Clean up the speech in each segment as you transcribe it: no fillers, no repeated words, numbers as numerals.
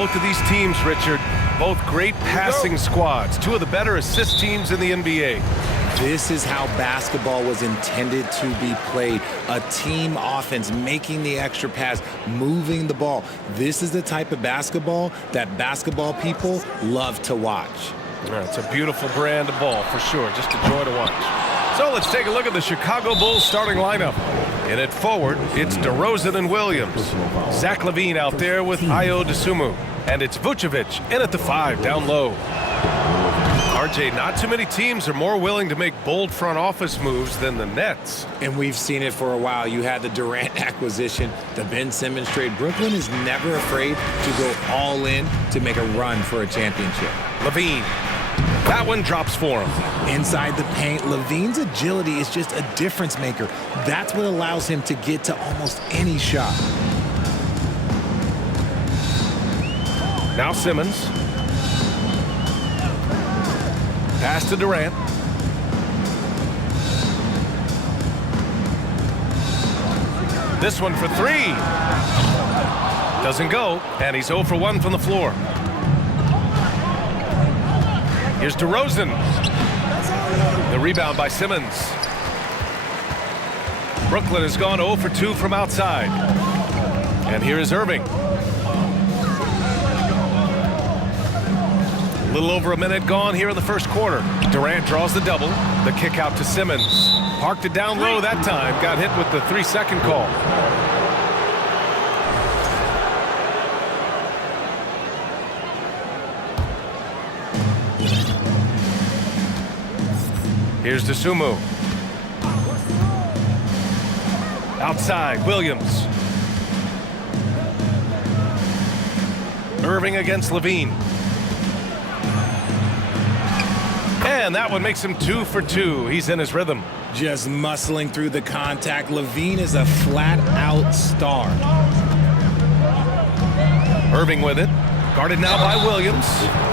Both of these teams, Richard, both great passing squads. Two of the better assist teams in the NBA. This is how basketball was intended to be played. A team offense, making the extra pass, moving the ball. This is the type of basketball that basketball people love to watch. It's a beautiful brand of ball, for sure. Just a joy to watch. So let's take a look at the Chicago Bulls starting lineup. In it forward, it's DeRozan and Williams. Zach LaVine out there with Ayo Dosunmu. And it's Vucevic in at the 5 down low. RJ, not too many teams are more willing to make bold front office moves than the Nets. And we've seen it for a while. You had the Durant acquisition, the Ben Simmons trade. Brooklyn is never afraid to go all in to make a run for a championship. LaVine. That one drops for him. Inside the paint, LaVine's agility is just a difference maker. That's what allows him to get to almost any shot. Now Simmons. Pass to Durant. This one for 3. Doesn't go, and he's 0 for 1 from the floor. Here's DeRozan. The rebound by Simmons. Brooklyn has gone 0 for 2 from outside. And here is Irving. A little over a minute gone here in the first quarter. Durant draws the double. The kick out to Simmons. Parked it down low that time. Got hit with the 3-second call. Here's Dosunmu. Outside, Williams. Irving against LaVine. And that one makes him 2 for 2. He's in his rhythm. Just muscling through the contact. LaVine is a flat-out star. Irving with it. Guarded now by Williams.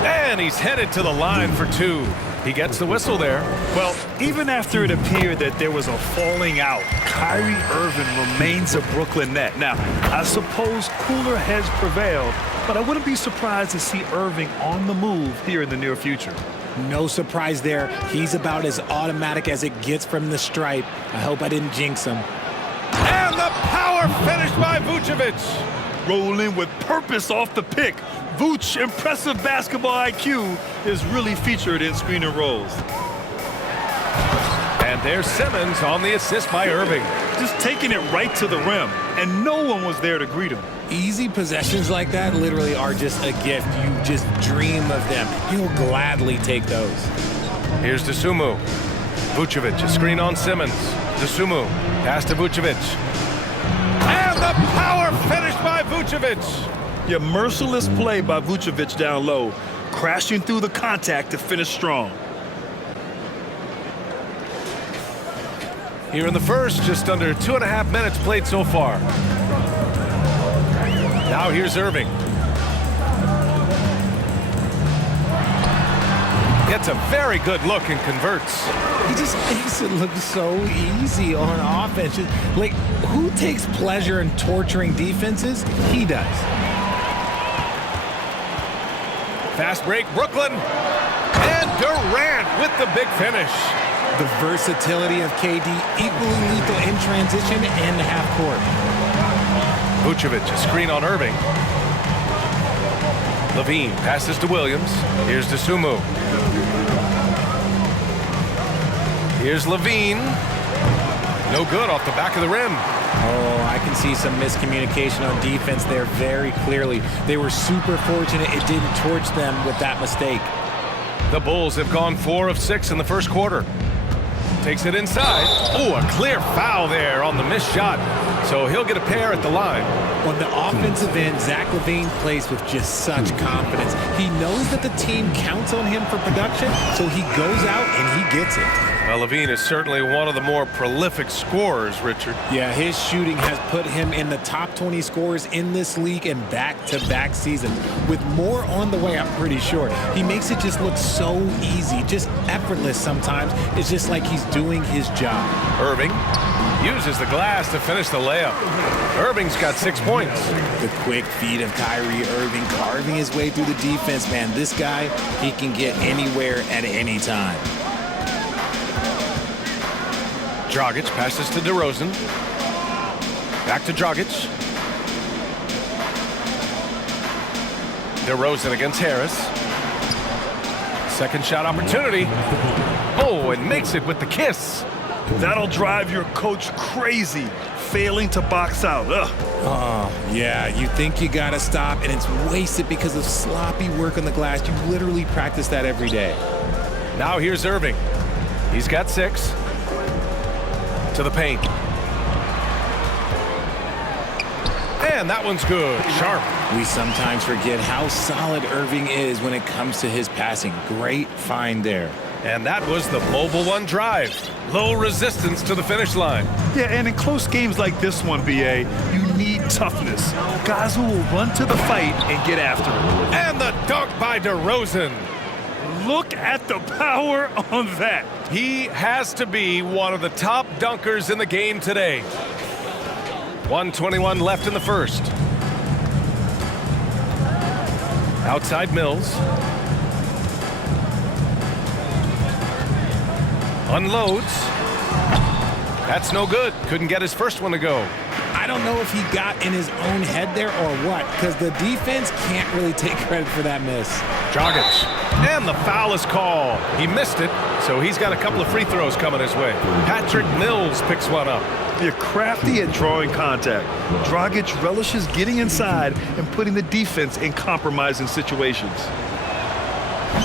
And he's headed to the line for 2. He gets the whistle there. Well, even after it appeared that there was a falling out, Kyrie Irving remains a Brooklyn Net. Now, I suppose cooler heads prevailed, but I wouldn't be surprised to see Irving on the move here in the near future. No surprise there. He's about as automatic as it gets from the stripe. I hope I didn't jinx him. And the power finish by Vucevic. Rolling with purpose off the pick. Vooch, impressive basketball IQ, is really featured in screen and rolls. And there's Simmons on the assist by Irving. Just taking it right to the rim, and no one was there to greet him. Easy possessions like that literally are just a gift. You just dream of them. He'll gladly take those. Here's Dosunmu. Vucevic, a screen on Simmons. Dosunmu, pass to Vucevic. And the power finish by Vucevic. Your merciless play by Vucevic down low, crashing through the contact to finish strong. Here in the first, just under 2.5 minutes played so far. Now here's Irving. Gets a very good look and converts. He just makes it look so easy on offense. Like, who takes pleasure in torturing defenses? He does. Fast break, Brooklyn. And Durant with the big finish. The versatility of KD, equally lethal in transition and the half court. Vucevic, a screen on Irving. LaVine passes to Williams. Here's Dosunmu. Here's LaVine. No good off the back of the rim. Oh, I can see some miscommunication on defense there very clearly. They were super fortunate it didn't torch them with that mistake. The Bulls have gone 4 of 6 in the first quarter. Takes it inside. Oh, a clear foul there on the missed shot. So he'll get a pair at the line. On the offensive end, Zach LaVine plays with just such confidence. He knows that the team counts on him for production, so he goes out and he gets it. Well, LaVine is certainly one of the more prolific scorers, Richard. Yeah, his shooting has put him in the top 20 scorers in this league in back-to-back seasons. With more on the way, I'm pretty sure. He makes it just look so easy, just effortless sometimes. It's just like he's doing his job. Irving Uses the glass to finish the layup. Irving's got 6 points. The quick feed of Kyrie Irving carving his way through the defense, man. This guy, he can get anywhere at any time. Dragic passes to DeRozan. Back to Dragic. DeRozan against Harris. Second shot opportunity. Oh, and makes it with the kiss. That'll drive your coach crazy, failing to box out. Ugh. Oh, yeah, you think you gotta stop, and it's wasted because of sloppy work on the glass. You literally practice that every day. Now here's Irving. He's got 6. To the paint. And that one's good. Sharp. We sometimes forget how solid Irving is when it comes to his passing. Great find there. And that was the mobile one drive. Low resistance to the finish line. Yeah, and in close games like this one, BA, you need toughness. Guys who will run to the fight and get after it. And the dunk by DeRozan. Look at the power on that. He has to be one of the top dunkers in the game today. 1:21 left in the first. Outside Mills. Unloads. That's no good. Couldn't get his first one to go. I don't know if he got in his own head there or what, because the defense can't really take credit for that miss. Dragic. And the foul is called. He missed it, so he's got a couple of free throws coming his way. Patrick Mills picks one up. You're crafty at drawing contact. Dragic relishes getting inside and putting the defense in compromising situations.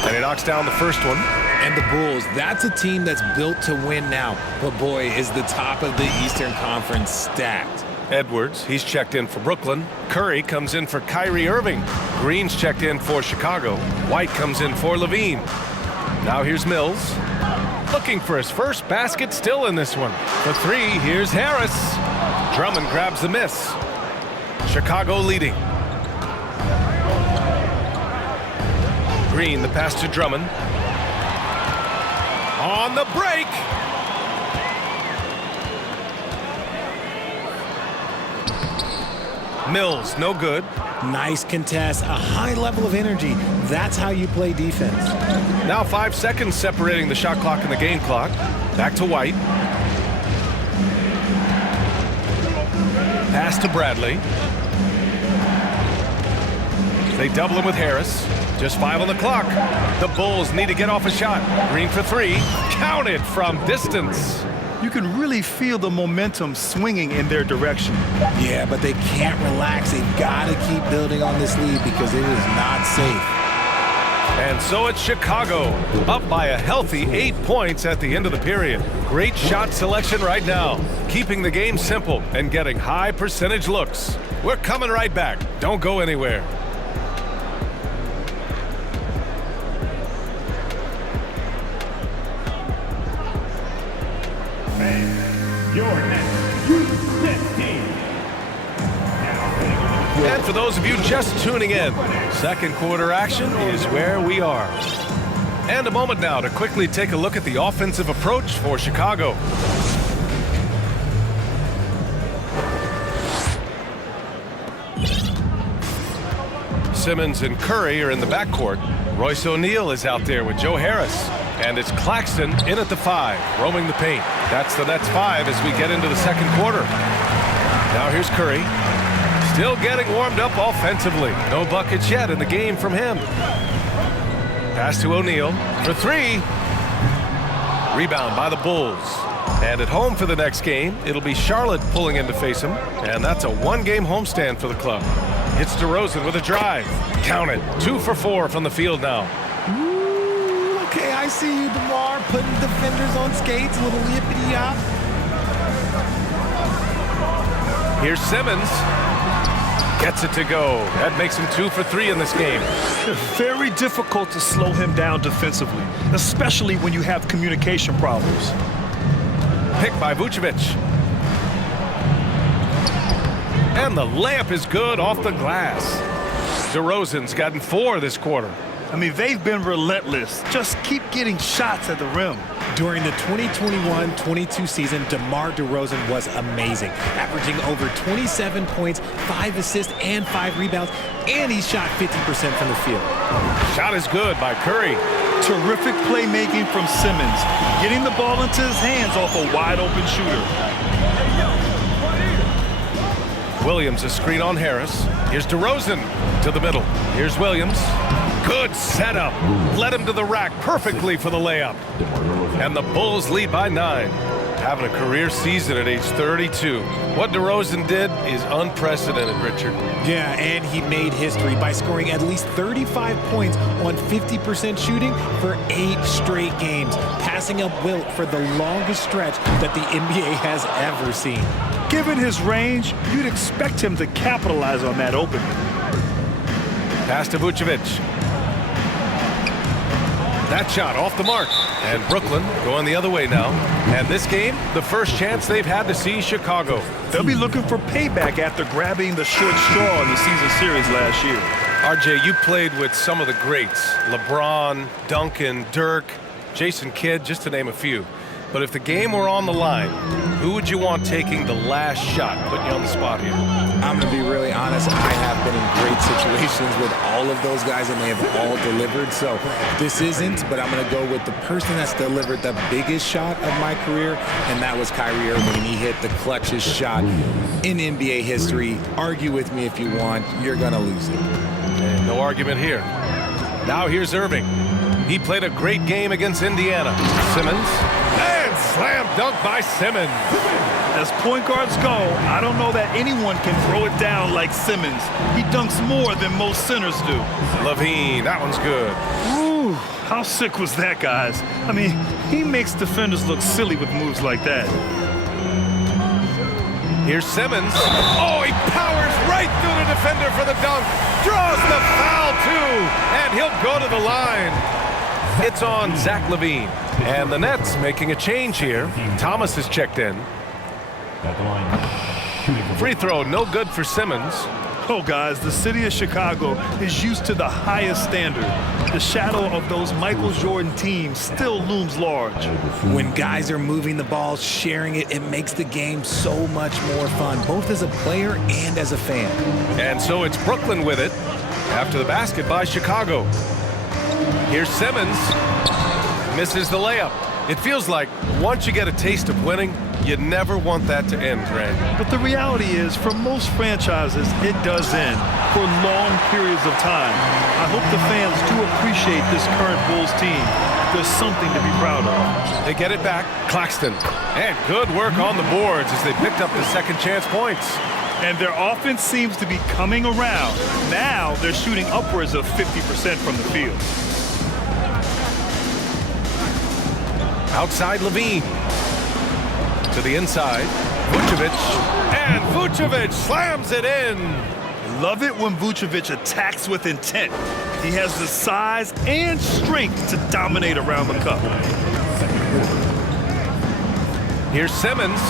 And he knocks down the first one. And the Bulls, that's a team that's built to win now. But boy, is the top of the Eastern Conference stacked. Edwards, he's checked in for Brooklyn. Curry comes in for Kyrie Irving. Green's checked in for Chicago. White comes in for Levine. Now here's Mills. Looking for his first basket still in this one. For 3, here's Harris. Drummond grabs the miss. Chicago leading. Green, the pass to Drummond. On the break. Mills, no good. Nice contest, a high level of energy. That's how you play defense. Now 5 seconds separating the shot clock and the game clock. Back to White. Pass to Bradley. They double him with Harris. Just 5 on the clock. The Bulls need to get off a shot. Green for 3. Counted from distance. You can really feel the momentum swinging in their direction. Yeah, but they can't relax. They've got to keep building on this lead because it is not safe. And so it's Chicago, up by a healthy 8 points at the end of the period. Great shot selection right now, keeping the game simple and getting high percentage looks. We're coming right back. Don't go anywhere. And for those of you just tuning in, second quarter action is where we are. And a moment now to quickly take a look at the offensive approach for Chicago. Simmons and Curry are in the backcourt. Royce O'Neal is out there with Joe Harris. And it's Claxton in at the 5, roaming the paint. That's the Nets 5 as we get into the second quarter. Now here's Curry. Still getting warmed up offensively. No buckets yet in the game from him. Pass to O'Neal for 3. Rebound by the Bulls. And at home for the next game, it'll be Charlotte pulling in to face him. And that's a 1-game homestand for the club. It's DeRozan with a drive. Count it. 2 for 4 from the field now. Ooh, okay, I see you, DeMar, putting defenders on skates, a little yippity-yop. Here's Simmons. Gets it to go. That makes him 2 for 3 in this game. Very difficult to slow him down defensively, especially when you have communication problems. Pick by Vucevic. And the layup is good off the glass. DeRozan's gotten 4 this quarter. I mean, they've been relentless. Just keep getting shots at the rim. During the 2021-22 season, DeMar DeRozan was amazing, averaging over 27 points, 5 assists, and 5 rebounds, and he shot 50% from the field. Shot is good by Curry. Terrific playmaking from Simmons, getting the ball into his hands off a wide-open shooter. Williams, a screen on Harris. Here's DeRozan to the middle. Here's Williams. Good setup. Led him to the rack perfectly for the layup. And the Bulls lead by 9. Having a career season at age 32. What DeRozan did is unprecedented, Richard. Yeah, and he made history by scoring at least 35 points on 50% shooting for 8 straight games, passing up Wilt for the longest stretch that the NBA has ever seen. Given his range, you'd expect him to capitalize on that opening. Pass to Vucevic. That shot off the mark. And Brooklyn going the other way now. And this game, the first chance they've had to see Chicago. They'll be looking for payback after grabbing the short straw in the season series last year. RJ, you played with some of the greats. LeBron, Duncan, Dirk, Jason Kidd, just to name a few. But if the game were on the line, who would you want taking the last shot? Putting you on the spot here. I'm going to be really honest. I have been in great situations with all of those guys, and they have all delivered. So this isn't, but I'm going to go with the person that's delivered the biggest shot of my career, and that was Kyrie Irving. He hit the clutchest shot in NBA history. Argue with me if you want. You're going to lose it. And no argument here. Now here's Irving. He played a great game against Indiana. Simmons. And slam dunk by Simmons. As point guards go, I don't know that anyone can throw it down like Simmons. He dunks more than most centers do. Levine, that one's good. Ooh, how sick was that, guys? I mean, he makes defenders look silly with moves like that. Here's Simmons. Oh, he powers right through the defender for the dunk. Draws the foul, too. And he'll go to the line. It's on Zach LaVine. And the Nets making a change here. Thomas is checked in. Free throw, no good for Simmons. Oh, guys, the city of Chicago is used to the highest standard. The shadow of those Michael Jordan teams still looms large. When guys are moving the ball, sharing it, it makes the game so much more fun, both as a player and as a fan. And so it's Brooklyn with it after the basket by Chicago. Here's Simmons. Misses the layup. It feels like once you get a taste of winning, you never want that to end, Grant. But the reality is, for most franchises, it does end for long periods of time. I hope the fans do appreciate this current Bulls team. There's something to be proud of. They get it back. Claxton. And good work on the boards as they picked up the second chance points. And their offense seems to be coming around. Now they're shooting upwards of 50% from the field. Outside Levine. To the inside. Vucevic. And Vucevic slams it in. Love it when Vucevic attacks with intent. He has the size and strength to dominate around the cup. Here's Simmons.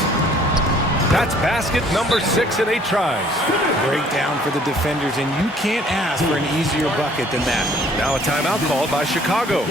That's basket number 6 in 8 tries. Breakdown for the defenders, and you can't ask for an easier bucket than that. Now a timeout called by Chicago.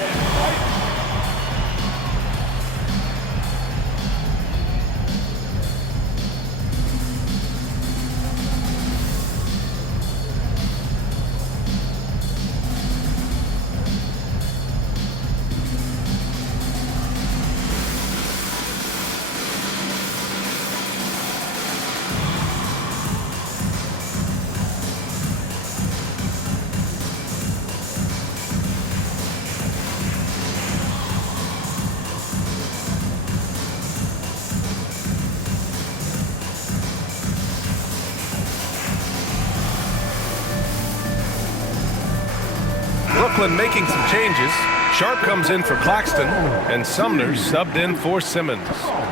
Brooklyn making some changes. Sharp comes in for Claxton, and Sumner subbed in for Simmons.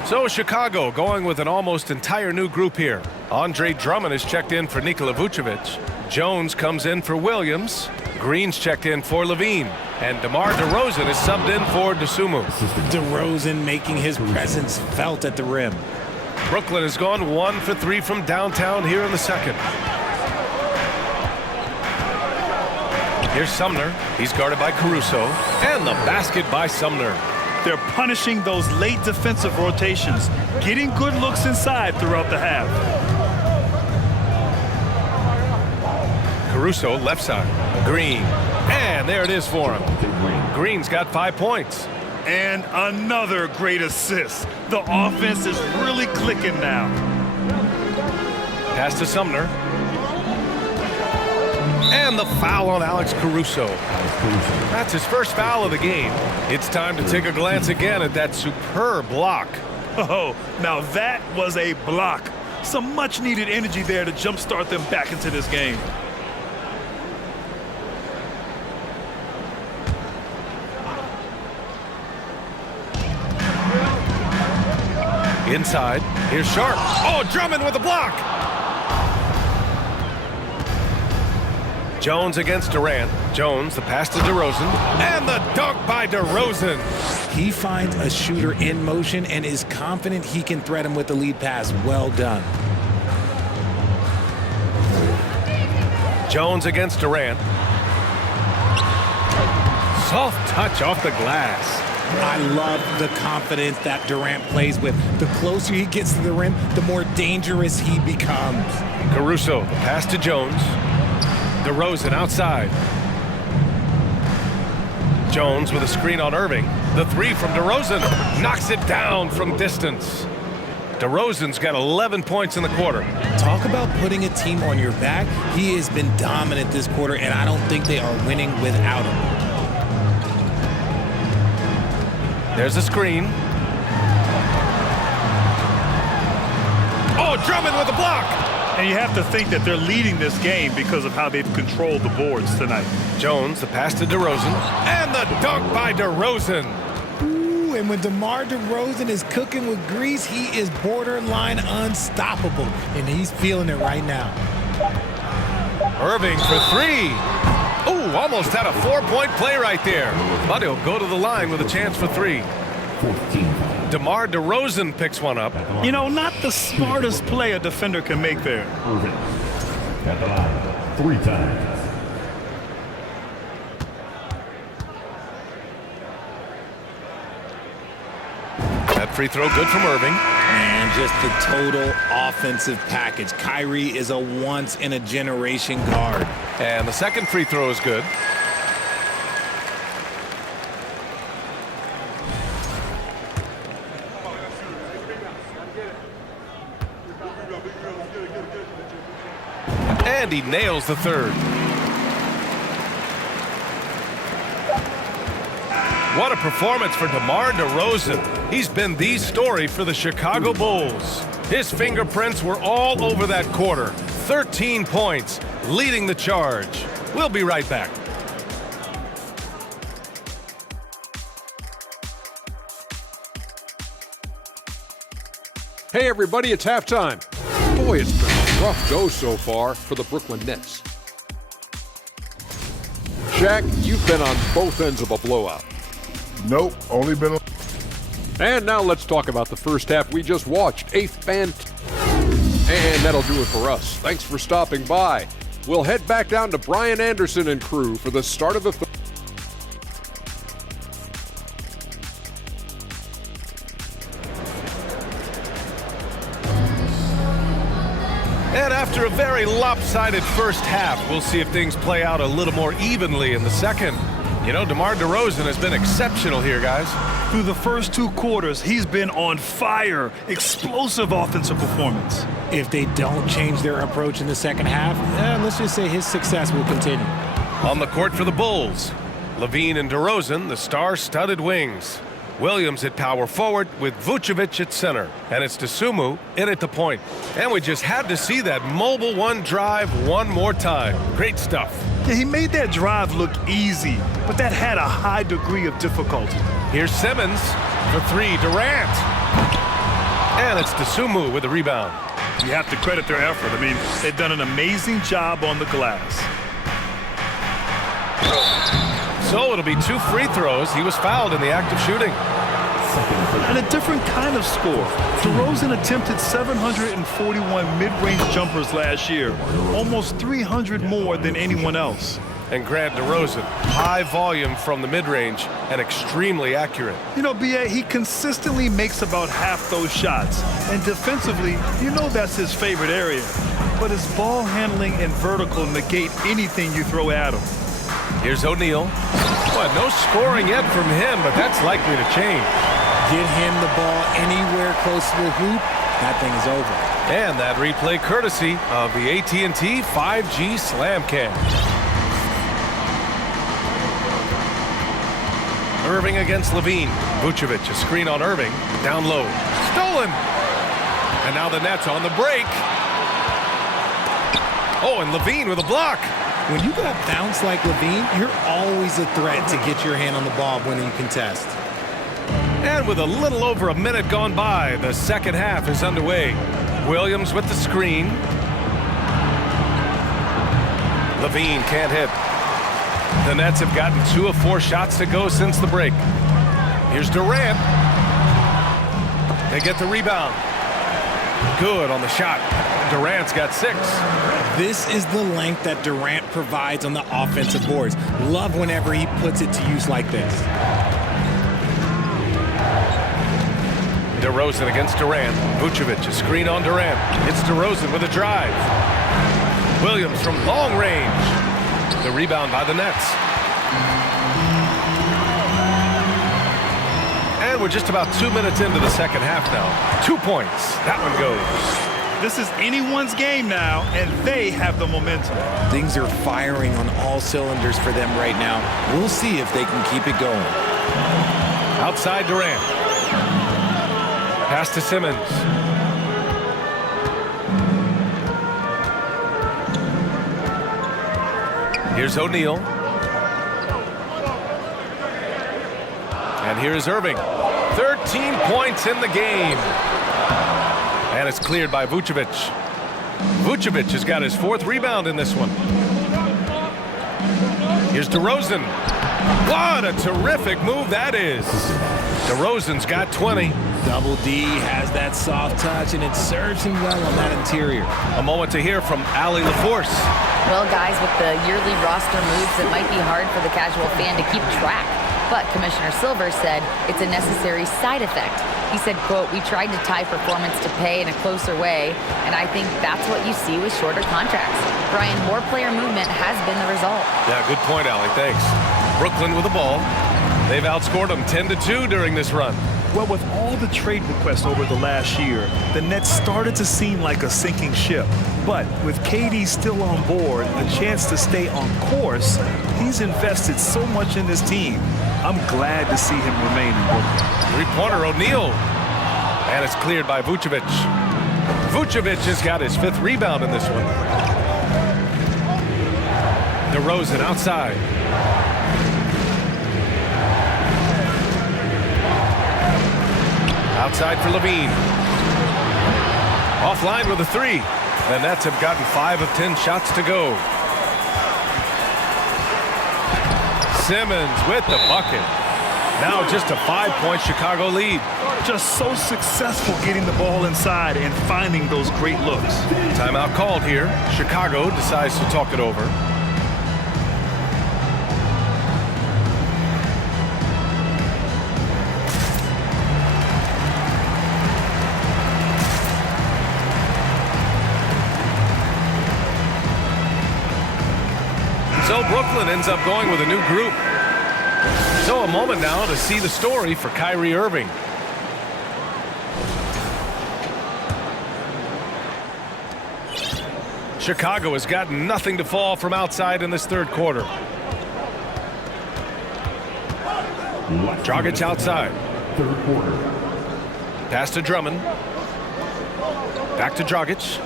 So Chicago going with an almost entire new group here. Andre Drummond is checked in for Nikola Vucevic. Jones comes in for Williams. Green's checked in for Levine. And DeMar DeRozan is subbed in for DeSumo. DeRozan making his presence felt at the rim. Brooklyn has gone 1 for 3 from downtown here in the second. Here's Sumner. He's guarded by Caruso. And the basket by Sumner. They're punishing those late defensive rotations, getting good looks inside throughout the half. Caruso, left side. Green. And there it is for him. Green's got 5 points. And another great assist. The offense is really clicking now. Pass to Sumner. And the foul on Alex Caruso. That's his first foul of the game. It's time to take a glance again at that superb block. Oh, now that was a block. Some much-needed energy there to jumpstart them back into this game. Inside, here's Sharp. Oh, Drummond with the block. Jones against Durant. Jones, the pass to DeRozan. And the dunk by DeRozan. He finds a shooter in motion and is confident he can threat him with the lead pass. Well done. Jones against Durant. Soft touch off the glass. I love the confidence that Durant plays with. The closer he gets to the rim, the more dangerous he becomes. Caruso, pass to Jones. DeRozan outside. Jones with a screen on Irving. The three from DeRozan knocks it down from distance. DeRozan's got 11 points in the quarter. Talk about putting a team on your back. He has been dominant this quarter, and I don't think they are winning without him. There's a screen. Oh, Drummond with the block. And you have to think that they're leading this game because of how they've controlled the boards tonight. Jones, the pass to DeRozan. And the dunk by DeRozan. Ooh, and when DeMar DeRozan is cooking with grease, he is borderline unstoppable. And he's feeling it right now. Irving for three. Ooh, almost had a 4-point play right there. But he'll go to the line with a chance for three. 14. DeMar DeRozan picks one up. You know, not the smartest play a defender can make there. Irving at the line 3 times. That free throw good from Irving. And just the total offensive package. Kyrie is a once-in-a-generation guard. And the second free throw is good. And he nails the third. What a performance for DeMar DeRozan. He's been the story for the Chicago Bulls. His fingerprints were all over that quarter. 13 points, leading the charge. We'll be right back. Hey everybody, it's halftime. Boy, it's been a rough go so far for the Brooklyn Nets. Shaq, you've been on both ends of a blowout. Nope, only been. And now let's talk about the first half we just watched. Eighth band. And that'll do it for us. Thanks for stopping by. We'll head back down to Brian Anderson and crew for the start of the And after a very lopsided first half, we'll see if things play out a little more evenly in the second. You know, DeMar DeRozan has been exceptional here, guys. Through the first 2 quarters, he's been on fire. Explosive offensive performance. If they don't change their approach in the second half, let's just say his success will continue. On the court for the Bulls, Levine and DeRozan, the star-studded wings. Williams at power forward with Vucevic at center. And it's Dosunmu in at the point. And we just had to see that mobile one drive one more time. Great stuff. Yeah, he made that drive look easy, but that had a high degree of difficulty. Here's Simmons for three. Durant. And it's Dosunmu with the rebound. You have to credit their effort. I mean, they've done an amazing job on the glass. So it'll be 2 free throws. He was fouled in the act of shooting. And a different kind of score. DeRozan attempted 741 mid-range jumpers last year, almost 300 more than anyone else. And DeMar DeRozan, high volume from the mid-range and extremely accurate. You know, B.A., he consistently makes about half those shots. And defensively, you know that's his favorite area. But his ball handling and vertical negate anything you throw at him. Here's O'Neal. Well, no scoring yet from him, but that's likely to change. Get him the ball anywhere close to the hoop, that thing is over. And that replay courtesy of the AT&T 5G Slam Cam. Irving against Levine. Vucevic, a screen on Irving. Down low. Stolen. And now the Nets on the break. Oh, and Levine with a block. When you got bounce like Levine, you're always a threat to get your hand on the ball when you contest. And with a little over a minute gone by, the second half is underway. Williams with the screen. Levine can't hit. The Nets have gotten 2 of 4 shots to go since the break. Here's Durant. They get the rebound. Good on the shot. Durant's got 6. This is the length that Durant provides on the offensive boards. Love whenever he puts it to use like this. DeRozan against Durant. Vucevic, a screen on Durant. It's DeRozan with a drive. Williams from long range. The rebound by the Nets. And we're just about 2 minutes into the second half now. 2 points. That one goes. This is anyone's game now, and they have the momentum. Things are firing on all cylinders for them right now. We'll see if they can keep it going. Outside Durant. Pass to Simmons. Here's O'Neal. And here's Irving. 13 points in the game. And it's cleared by Vucevic. Vucevic has got his 4th rebound in this one. Here's DeRozan. What a terrific move that is. DeRozan's got 20. Double D has that soft touch, and it serves him well on that interior. A moment to hear from Allie LaForce. Well, guys, with the yearly roster moves, it might be hard for the casual fan to keep track. But Commissioner Silver said it's a necessary side effect. He said, quote, "We tried to tie performance to pay in a closer way, and I think that's what you see with shorter contracts." Brian, more player movement has been the result. Yeah, good point, Allie. Thanks. Brooklyn with the ball. They've outscored them 10-2 during this run. Well, with all the trade requests over the last year, the Nets started to seem like a sinking ship. But with KD still on board, a chance to stay on course, he's invested so much in this team. I'm glad to see him remain in Brooklyn. Three-pointer O'Neal. And it's cleared by Vucevic. Vucevic has got his 5th rebound in this one. DeRozan outside. Outside for Levine. Offline with a 3. The Nets have gotten 5 of 10 shots to go. Simmons with the bucket. Now just a 5-point Chicago lead. Just so successful getting the ball inside and finding those great looks. Timeout called here. Chicago decides to talk it over. So Brooklyn ends up going with a new group. So a moment now to see the story for Kyrie Irving. Chicago has gotten nothing to fall from outside in this 3rd quarter. Dragic outside. 3rd quarter. Pass to Drummond. Back to Dragic.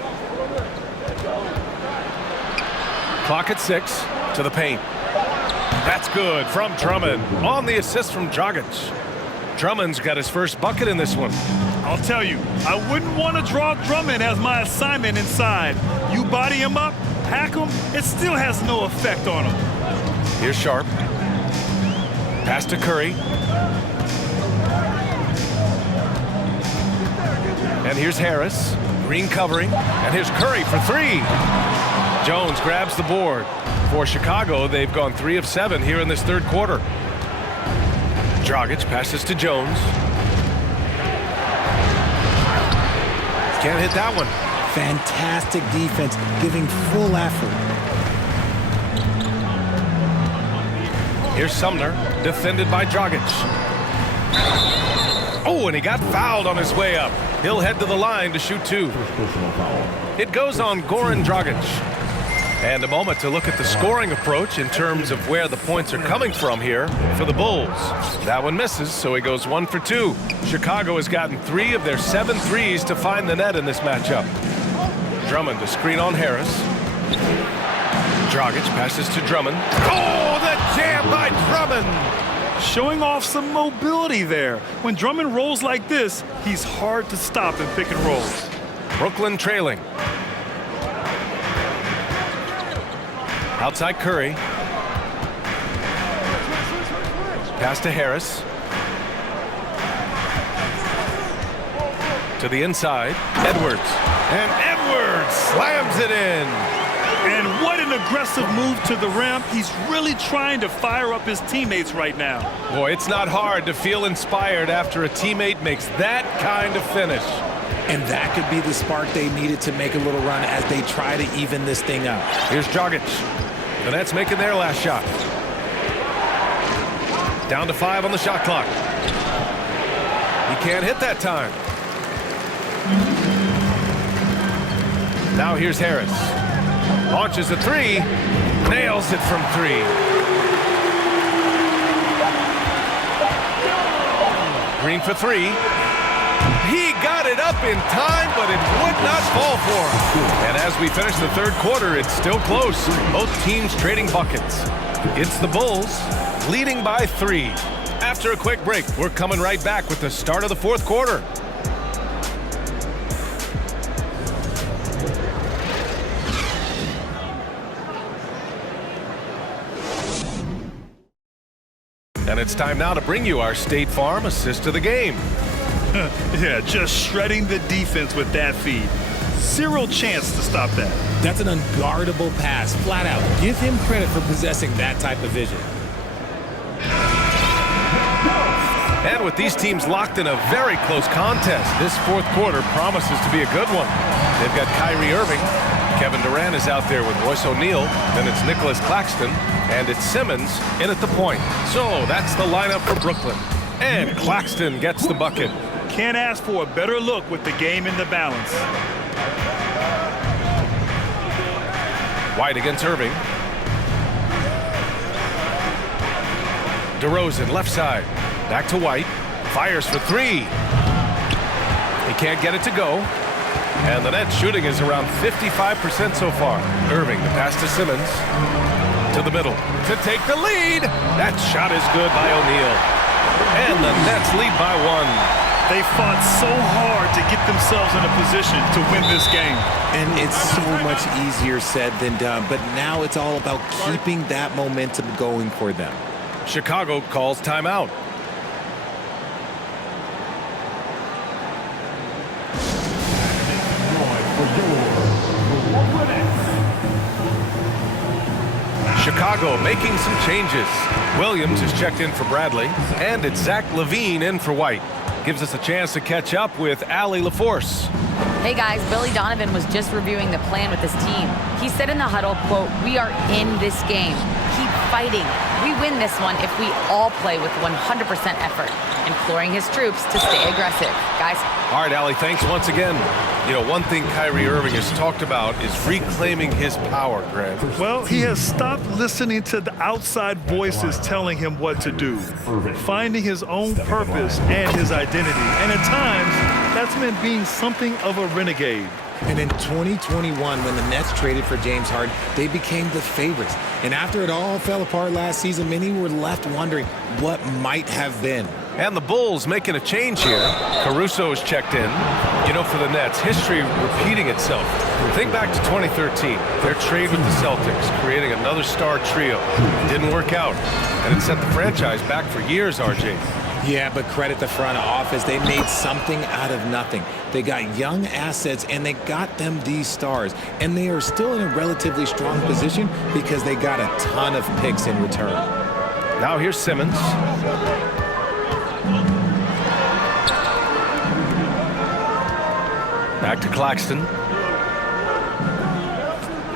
Clock at 6. To the paint. That's good from Drummond. On the assist from Dragic. Drummond's got his first bucket in this one. I'll tell you, I wouldn't want to draw Drummond as my assignment inside. You body him up, hack him, it still has no effect on him. Here's Sharp. Pass to Curry. And here's Harris. Green covering. And here's Curry for 3. Jones grabs the board. For Chicago, they've gone 3 of 7 here in this third quarter. Dragic passes to Jones. Can't hit that one. Fantastic defense, giving full effort. Here's Sumner, defended by Dragic. Oh, and he got fouled on his way up. He'll head to the line to shoot 2. It goes on Goran Dragic. And a moment to look at the scoring approach in terms of where the points are coming from here for the Bulls. That one misses, so he goes 1 for 2. Chicago has gotten 3 of their 7 threes to find the net in this matchup. Drummond to screen on Harris. Dragic passes to Drummond. Oh, the jam by Drummond! Showing off some mobility there. When Drummond rolls like this, he's hard to stop in pick and rolls. Brooklyn trailing. Outside Curry. Pass to Harris. To the inside. Edwards. And Edwards slams it in. And what an aggressive move to the rim. He's really trying to fire up his teammates right now. Boy, it's not hard to feel inspired after a teammate makes that kind of finish. And that could be the spark they needed to make a little run as they try to even this thing up. Here's Dragic. The Nets making their last shot. Down to 5 on the shot clock. He can't hit that time. Now here's Harris. Launches a 3. Nails it from 3. Green for 3. He got it up in time, but it would not fall for him. And as we finish the third quarter, it's still close. Both teams trading buckets. It's the Bulls leading by 3. After a quick break, we're coming right back with the start of the fourth quarter. And it's time now to bring you our State Farm assist of the game. Yeah, just shredding the defense with that feed. Zero chance to stop that. That's an unguardable pass, flat out. Give him credit for possessing that type of vision. And with these teams locked in a very close contest, this fourth quarter promises to be a good one. They've got Kyrie Irving. Kevin Durant is out there with Royce O'Neal. Then it's Nicholas Claxton. And it's Simmons in at the point. So that's the lineup for Brooklyn. And Claxton gets the bucket. Can't ask for a better look with the game in the balance. White against Irving. DeRozan left side. Back to White. Fires for 3. He can't get it to go. And the net shooting is around 55% so far. Irving, the pass to Simmons. To the middle. To take the lead. That shot is good by O'Neal. And the Nets lead by 1. They fought so hard to get themselves in a position to win this game. And it's so much easier said than done, but now it's all about keeping that momentum going for them. Chicago calls timeout. Chicago making some changes. Williams is checked in for Bradley, and it's Zach LaVine in for White. Gives us a chance to catch up with Allie LaForce. Hey guys, Billy Donovan was just reviewing the plan with his team. He said in the huddle, quote, "We are in this game. Keep fighting. We win this one if we all play with 100% effort," imploring his troops to stay aggressive. Guys. All right, Allie, thanks once again. You know, one thing Kyrie Irving has talked about is reclaiming his power, Grant. Well, he has stopped listening to the outside voices telling him what to do, finding his own purpose and his identity. And at times, that's meant being something of a renegade. And in 2021, when the Nets traded for James Harden, they became the favorites. And after it all fell apart last season, many were left wondering what might have been. And the Bulls making a change here. Caruso is checked in. You know, for the Nets, history repeating itself. Think back to 2013, their trade with the Celtics, creating another star trio. It didn't work out, and it set the franchise back for years, RJ. Yeah, but credit the front office. They made something out of nothing. They got young assets, and they got them these stars. And they are still in a relatively strong position because they got a ton of picks in return. Now here's Simmons. Back to Claxton.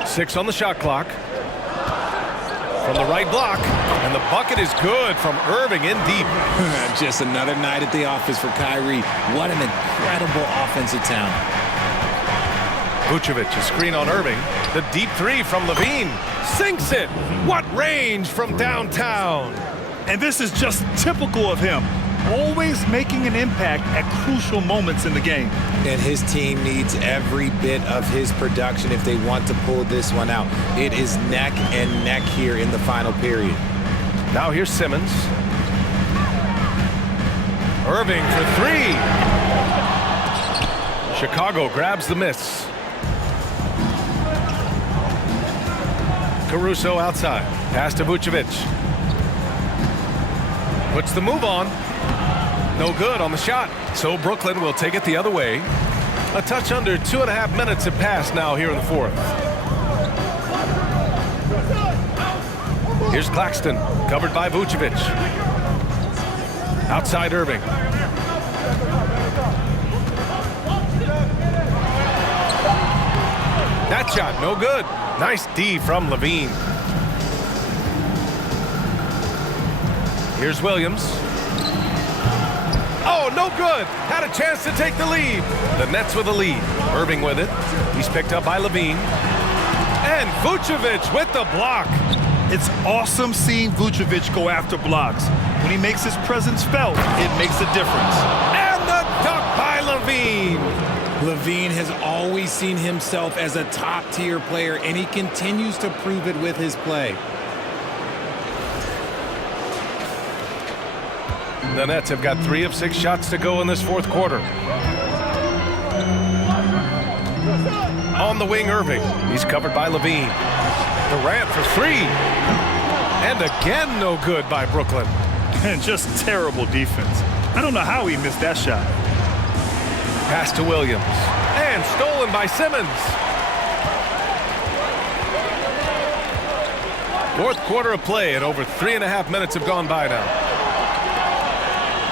6 on the shot clock. From the right block, and the bucket is good from Irving in deep. Just another night at the office for Kyrie. What an incredible offensive talent. Vucevic, a screen on Irving. The deep 3 from Levine. Sinks it. What range from downtown. And this is just typical of him. Always making an impact at crucial moments in the game. And his team needs every bit of his production if they want to pull this one out. It is neck and neck here in the final period. Now here's Simmons. Irving for 3. Chicago grabs the miss. Caruso outside. Pass to Vucevic. Puts the move on. No good on the shot. So Brooklyn will take it the other way. A touch under 2.5 minutes have passed now here in the fourth. Here's Claxton, covered by Vucevic. Outside Irving. That shot, no good. Nice D from Levine. Here's Williams. Oh, no good. Had a chance to take the lead. The Nets with the lead. Irving with it. He's picked up by Levine. And Vucevic with the block. It's awesome seeing Vucevic go after blocks. When he makes his presence felt, it makes a difference. And the dunk by Levine. Levine has always seen himself as a top-tier player, and he continues to prove it with his play. The Nets have got 3 of 6 shots to go in this fourth quarter. On the wing, Irving. He's covered by Levine. Durant for 3. And again, no good by Brooklyn. And just terrible defense. I don't know how he missed that shot. Pass to Williams. And stolen by Simmons. Fourth quarter of play, and over 3.5 minutes have gone by now.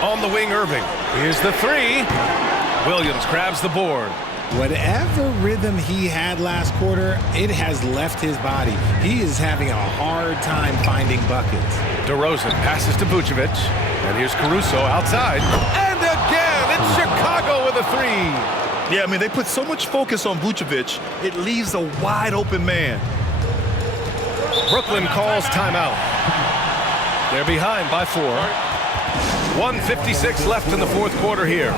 On the wing, Irving. Here's the 3. Williams grabs the board. Whatever rhythm he had last quarter, it has left his body. He is having a hard time finding buckets. DeRozan passes to Vucevic. And here's Caruso outside. And again, it's Chicago with a 3. Yeah, I mean, they put so much focus on Vucevic, it leaves a wide open man. Brooklyn calls timeout. They're behind by 4. 1:56 left in the fourth quarter here.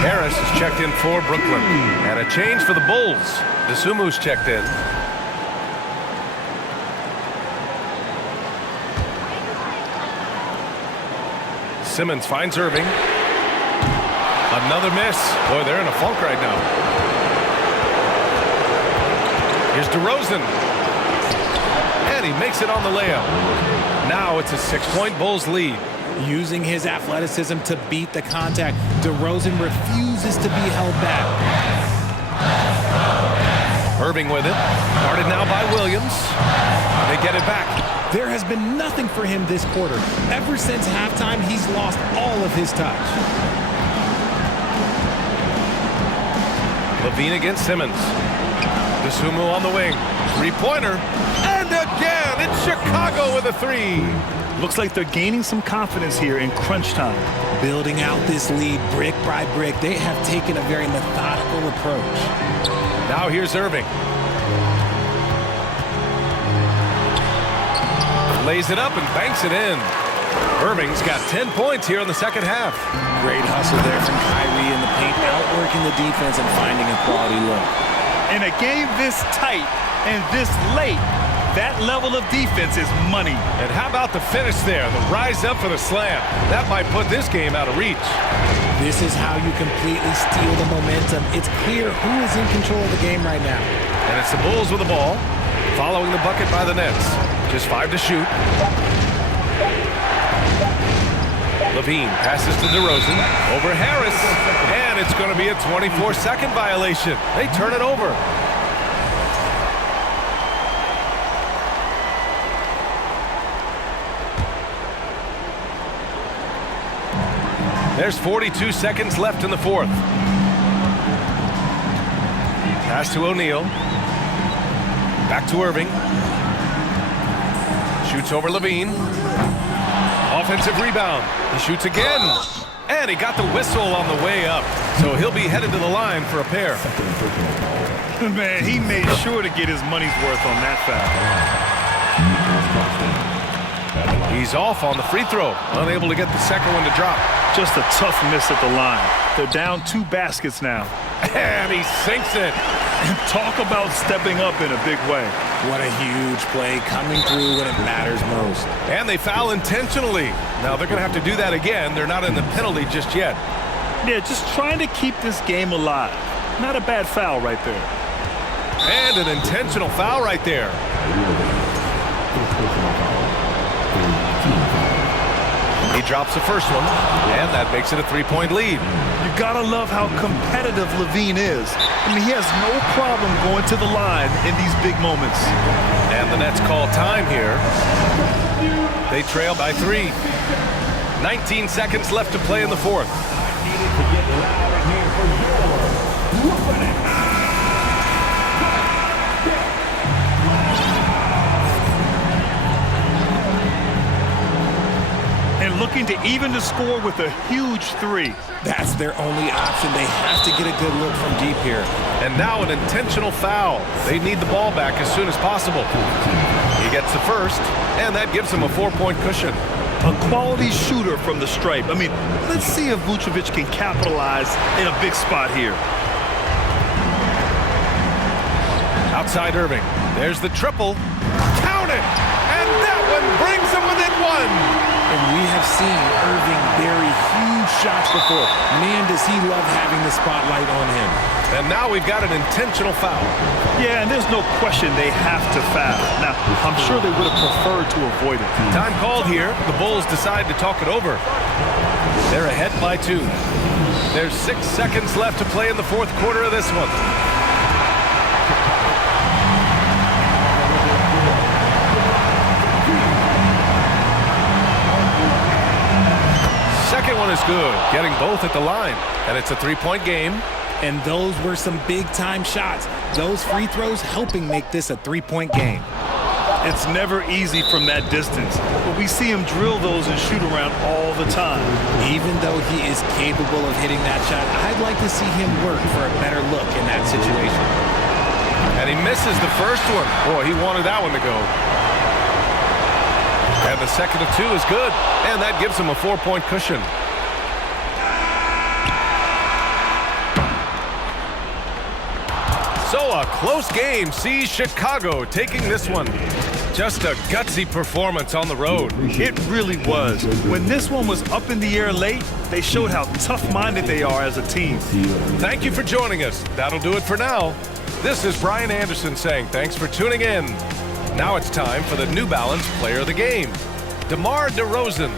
Harris is checked in for Brooklyn. And a change for the Bulls. Desumu's checked in. Simmons finds Irving. Another miss. Boy, they're in a funk right now. Here's DeRozan. And he makes it on the layup. Now it's a 6-point Bulls lead. Using his athleticism to beat the contact, DeRozan refuses to be held back. Irving with it. Guarded now by Williams. They get it back. There has been nothing for him this quarter. Ever since halftime, he's lost all of his touch. Levine against Simmons. Desumu on the wing. 3-pointer. And again, it's Chicago with a 3. Looks like they're gaining some confidence here in crunch time. Building out this lead brick by brick, they have taken a very methodical approach. Now here's Irving. Lays it up and banks it in. Irving's got 10 points here in the second half. Great hustle there from Kyrie in the paint, outworking the defense and finding a quality look. In a game this tight and this late, that level of defense is money. And how about the finish there? The rise up for the slam. That might put this game out of reach. This is how you completely steal the momentum. It's clear who is in control of the game right now. And it's the Bulls with the ball, following the bucket by the Nets. Just 5 to shoot. Levine passes to DeRozan. Over Harris. And it's going to be a 24-second violation. They turn it over. There's 42 seconds left in the fourth. Pass to O'Neal. Back to Irving. Shoots over Levine. Offensive rebound. He shoots again. And he got the whistle on the way up. So he'll be headed to the line for a pair. Man, he made sure to get his money's worth on that foul. He's off on the free throw. Unable to get the second one to drop. Just a tough miss at the line. They're down 2 baskets now. And he sinks it. And talk about stepping up in a big way. What a huge play coming through when it matters most. And they foul intentionally. Now they're going to have to do that again. They're not in the penalty just yet. Yeah, just trying to keep this game alive. Not a bad foul right there. And an intentional foul right there. He drops the first one, and that makes it a 3-point lead. You gotta love how competitive Levine is. I mean, he has no problem going to the line in these big moments. And the Nets call time here. They trail by 3. 19 seconds left to play in the fourth. And looking to even the score with a huge 3. That's their only option. They have to get a good look from deep here. And now an intentional foul. They need the ball back as soon as possible. He gets the first, and that gives him a 4-point cushion. A quality shooter from the stripe. I mean, let's see if Vucevic can capitalize in a big spot here. Outside Irving. There's the triple. Count it! And that one brings them within 1. And we have seen Irving bury huge shots before. Man, does he love having the spotlight on him. And now we've got an intentional foul. Yeah, and there's no question they have to foul. Now, I'm sure they would have preferred to avoid it. Time called here. The Bulls decide to talk it over. They're ahead by 2. There's 6 seconds left to play in the fourth quarter of this one. Second one is good, getting both at the line. And it's a 3-point game. And those were some big-time shots. Those free throws helping make this a 3-point game. It's never easy from that distance, but we see him drill those and shoot around all the time. Even though he is capable of hitting that shot, I'd like to see him work for a better look in that situation. And he misses the first one. Boy, he wanted that one to go. And the second of 2 is good. And that gives him a 4-point cushion. So a close game sees Chicago taking this one. Just a gutsy performance on the road. It really was. When this one was up in the air late, they showed how tough-minded they are as a team. Thank you for joining us. That'll do it for now. This is Brian Anderson saying thanks for tuning in. Now it's time for the New Balance Player of the Game, DeMar DeRozan.